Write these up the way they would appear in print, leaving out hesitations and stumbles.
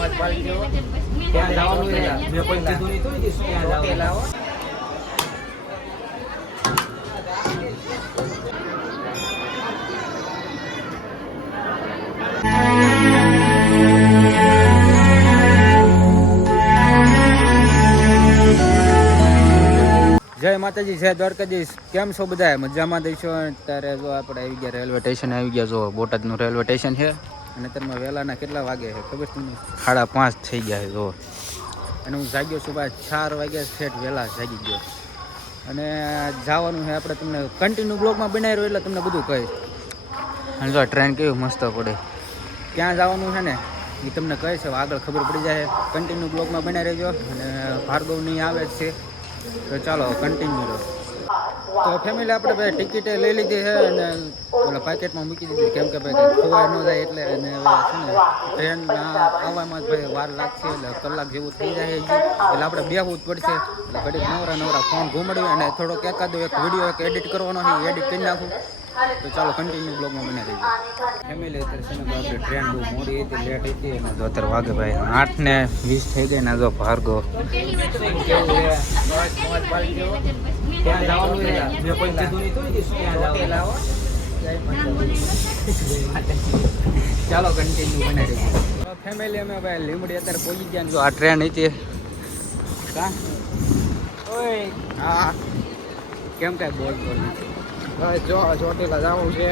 ત્યાં જવાનું છે મેં કોઈ કીધું નહીં તો ત્યાં જવાનું. જય માતાજી, જય દ્વારકાધીશ. કેમ છો બધા? મજામાં દઈશો. અત્યારે જો આપણે આવી ગયા રેલવે સ્ટેશન આવી ગયા. જો બોટાદનું રેલવે સ્ટેશન છે અને તમે વહેલાના કેટલા વાગે છે ખબર તમને? 5:30 થઈ ગયા છે. જો અને હું જાગ્યો છું ભાઈ 4 વાગ્યા સેટ વહેલા જાગી ગયો. અને જવાનું છે આપણે તમને કન્ટિન્યુ બ્લોગમાં બનાવી રહ્યો એટલે તમને બધું કહીશ. અને જો ટ્રેન કેવી મસ્ત પડે, ક્યાં જવાનું છે ને એ તમને કહે છે, આગળ ખબર પડી જાય. કન્ટિન્યુ બ્લોગમાં બનાવી રહેજો. અને ભાર્ગવ નહીં આવે જ છે તો ચાલો કન્ટિન્યુ રહો. તો ફેમિલી આપણે ભાઈ ટિકિટે લઈ લીધી છે અને ઓલા પેકેટમાં મૂકી દીધી, કેમ કે ભાઈ ખોવાય ન જાય એટલે. અને છે ને ટ્રેન આવવામાં ભાઈ વાર લાગશે એટલે કલાક જેવું થઈ જાય એટલે આપણે બેહવું જ પડશે. એટલે ઘડીક નવરા ફોન ઘૂમડ્યું અને થોડોક એકાદો એક વિડીયો એક એડિટ કરવાનો છે, એડિટ કરી નાખું. તો ચાલો કન્ટિન્યુ બ્લોગમાં બનાવી દઈએ. ફેમિલી અત્યારે છે ને આપણે ટ્રેન બહુ મોડી હતી, લેટ હતી અને જો અત્યારે વાગે ભાઈ 8:20 થઈ ગઈ ને. જો ભાર્ગવ ત્યાં જવાનું છે મેં કોઈ કીધું નહીં તો ત્યાં જવાનું. ચાલો કન્ટિન્યુ બનાવી દઈએ. ફેમિલી અમે ભાઈ લીમડી અત્યારે પહોંચી ગયા. જો આ ટ્રેન હતી કા ઓય હા કેમ કાંઈ બોલ જો ચોટીલા જવું છે.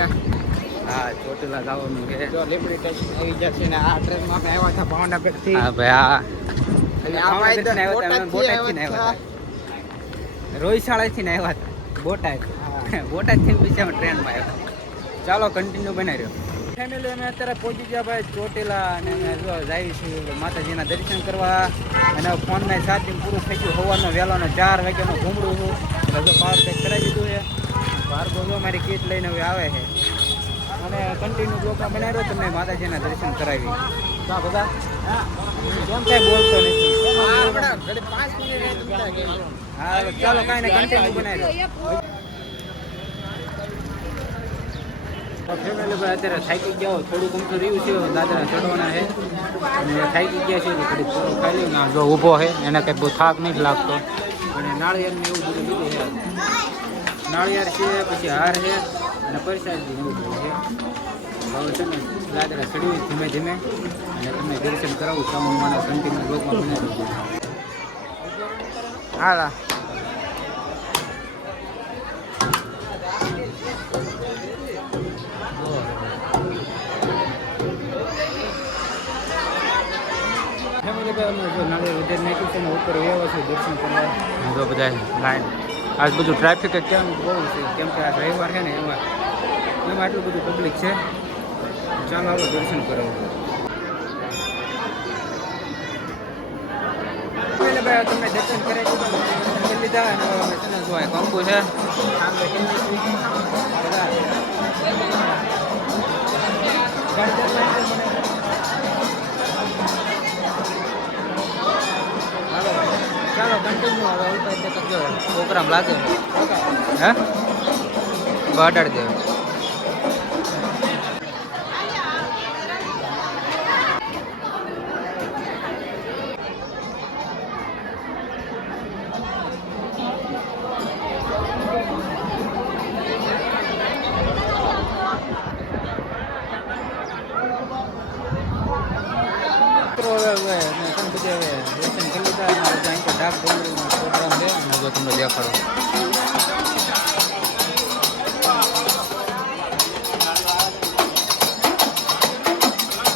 હા ચોટીલા જવાનું છે. જો લીમડી સ્ટેશન આવી ગયા છે ને આ ટ્રેનમાં અમે આવ્યા હતા ભાવનગરથી. હા ભાઈ હા બોટાદથી રોહિશાળાથી ને આવ્યા હતા બોટાદથી પછી અમે ટ્રેનમાં આવ્યા. ચાલો કન્ટિન્યુ બનાવી રહ્યો. ફેમિલી અમે અત્યારે પહોંચી ગયા ભાઈ ચોટીલા અને અમે જો જઈએ છીએ માતાજીના દર્શન કરવા. અને ફોનના ચાર્જિંગ પૂરું થઈ ગયું. સવારનો વહેલાનો 4 વાગ્યાનો ઘૂમડું છું. જો પાવર પેક કરાવી દીધું છે. ભાર્ગવ જો મારી કીટ લઈને હવે આવે છે અને કન્ટિન્યુ બ્લોગમાં બનાવ્યો તમને માતાજીના દર્શન કરાવી. હા બધા કેમ કાંઈ બોલતો નથી. હા ચાલો કાંઈ નહીં કન્ટિન્યુ બનાવી. ફેમિલી ભાઈ અત્યારે થાકી ગયા, થોડું ગમતું રહ્યું છે, દાદરા ચડવાના છે અને થાકી ગયા છે. થોડુંક પૂરું ખાઈ લઈને જો ઊભો છે, એને કંઈ બહુ થાક નહીં લાગતો. અને નાળિયેરને એવું બધું લીધું છે. નાળિયેર છે, પછી હાર છે અને પરસાદી એવું બધું છે. હવે છે ને દાદરા ચડ્યું ધીમે ધીમે અને તમને દર્શન કરાવું. સામાન માનો કન્ટિન્યુ બ્લોગમાં બનાવી દઉં. હા નાળિયેર ઉધેર નાખ્યું છે ને ઉપર વ્યવસ્થિત છે દર્શન કરવા. જો બધા લાઈન આજ બધું ટ્રાફિક જ કેમ બહુ છે, કેમ કે આ રવિવાર છે ને એમાં આટલું બધું પબ્લિક છે. ચાલો આપણે દર્શન કરાવું. ભાઈ તમે દર્શન કરી લીધા અને જોવાય કંકુ છે. ચાલો કન્ટિન્યુ હવે પ્રોગ્રામ લાગે હે અડાડી દે. તમને દેખાડો.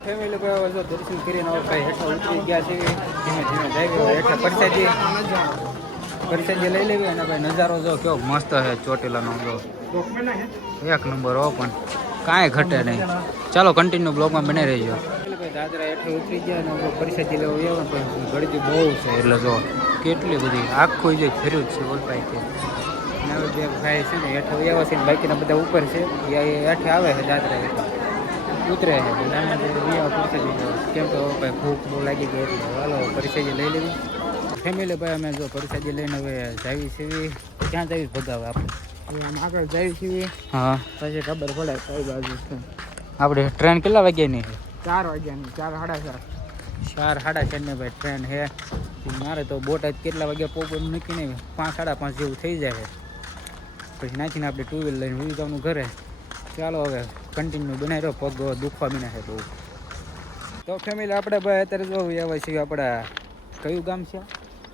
ફેમિલી ભાઈ જો દર્શન કરીને હવે ભાઈ હેઠળ ઉતરી ગયા છે. ધીમે ધીમે જઈ હેઠળ પરસાદી લઈ લેવી. અને ભાઈ નજારો જો કેવો મસ્ત છે ચોટીલાનો. જો એક નંબર હો, પણ કાંઈ ઘટે નહીં. ચાલો કન્ટિન્યુ બ્લોગમાં બને રહીજો. દાદરા હેઠળ ઉતરી ગયા અને પરસાદી લેવા આવ્યા પણ ગળદી બહુ છે એટલે જો કેટલી બધી આખું જે ફેર્યું છે ઓલપાઈ છે. અને હવે જે ભાઈ છે ને હેઠળ આવ્યા છે ને બાકીના બધા ઉપર છે એ હેઠે આવે છે દાદરા હેઠળ ઉતરે છે. કેમ તો ભાઈ ભૂખ બહુ લાગી ગઈ એટલે હાલો પરસાદી લઈ લેવી. ફેમિલી ભાઈ અમે જો પરસાદી લઈને હવે જાવી છીએ. ક્યાં જાવી ભગાવે આપણે આગળ જાવી છીએ. હા પછી ખબર પડે કઈ બાજુ છે. આપણે ટ્રેન કેટલા વાગ્યાની છે? 4 વાગ્યાની. 4 સાડા 4. 4 સાડા 4 ને ભાઈ ટ્રેન છે. મારે તો બોટાદ કેટલા વાગ્યા પહોંચવાનું નક્કી નહીં, 5 સાડા 5 જેવું થઈ જાય. પછી નાખીને આપણે 2 વ્હીલ લઈને ઉઈ જવાનું ઘરે. ચાલો હવે કન્ટિન્યુ બનાવી રહ્યો, પગ દુખવા બી છે બહુ. તો ફેમિલી આપણે ભાઈ અત્યારે જો આવ્યા છીએ આપણા કયું ગામ છે?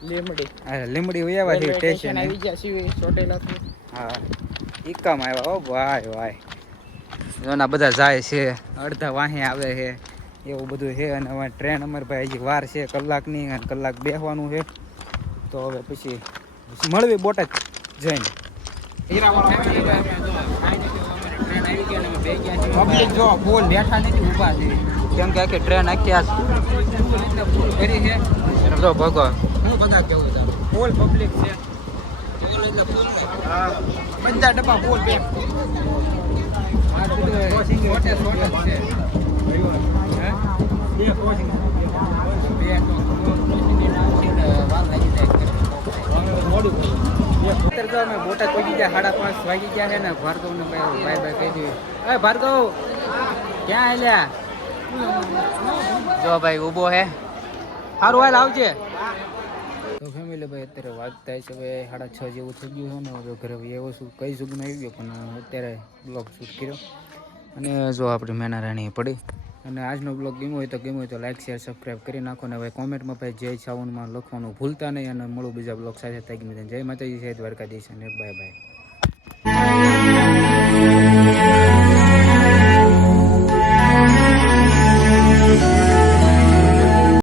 લીમડી. હા લીમડી આવ્યા છીએ સ્ટેશન આવી ગયા છીએ ચોટેલાથી. હા ઈકામાં આવ્યા હો ભાઈ ભાઈ. જોના બધા જાય છે, અડધા વાહે આવે છે, એવું બધું છે. અને હવે ટ્રેન અમારે ભાઈ હજી વાર છે કલાકની, અને કલાક બેસવાનું છે. તો હવે પછી મળવી બોટાદ જઈને. પબ્લિક જો બોલ બેઠા નથી, ઊભા છે. કેમ કે આખી ટ્રેન આખી કરી છે. જો ભગો હું બધા કેવું છે, ફૂલ પબ્લિક છે. ફૂલ એટલે ફૂલ. હા બધા ડબ્બા ફૂલ પેક. અત્યારે તો અમે બોટાદ પહોંચી ગયા, 5:30 વાગી ગયા છે ને. ભાર્ગવને ભાઈ ભાઈ કહી દીધું, અરે ભાર્ગવ ક્યાં હેલ્યા? જો ભાઈ ઊભો હે, સારું હાલ આવજે. તો ફેમિલી ભાઈ અત્યારે વાગતા છે ભાઈ 6:30 જેવું થઈ ગયું છે ને. હવે ઘરે એવો શું કઈ સુગનો આવી ગયો, પણ અત્યારે બ્લોગ શૂટ કર્યો. અને જો આપણી મેના રાણી પડી. અને આજનો બ્લોગ ગમ્યો હોય તો લાઈક શેર સબસ્ક્રાઈબ કરી નાખો. ને ભાઈ કોમેન્ટમાં ભાઈ જય સાવનમાં લખવાનું ભૂલતા નહીં. અને મળું બીજા બ્લોગ સાથે. જય માતાજી, જય દ્વારકાધીશ અને બાય બાય.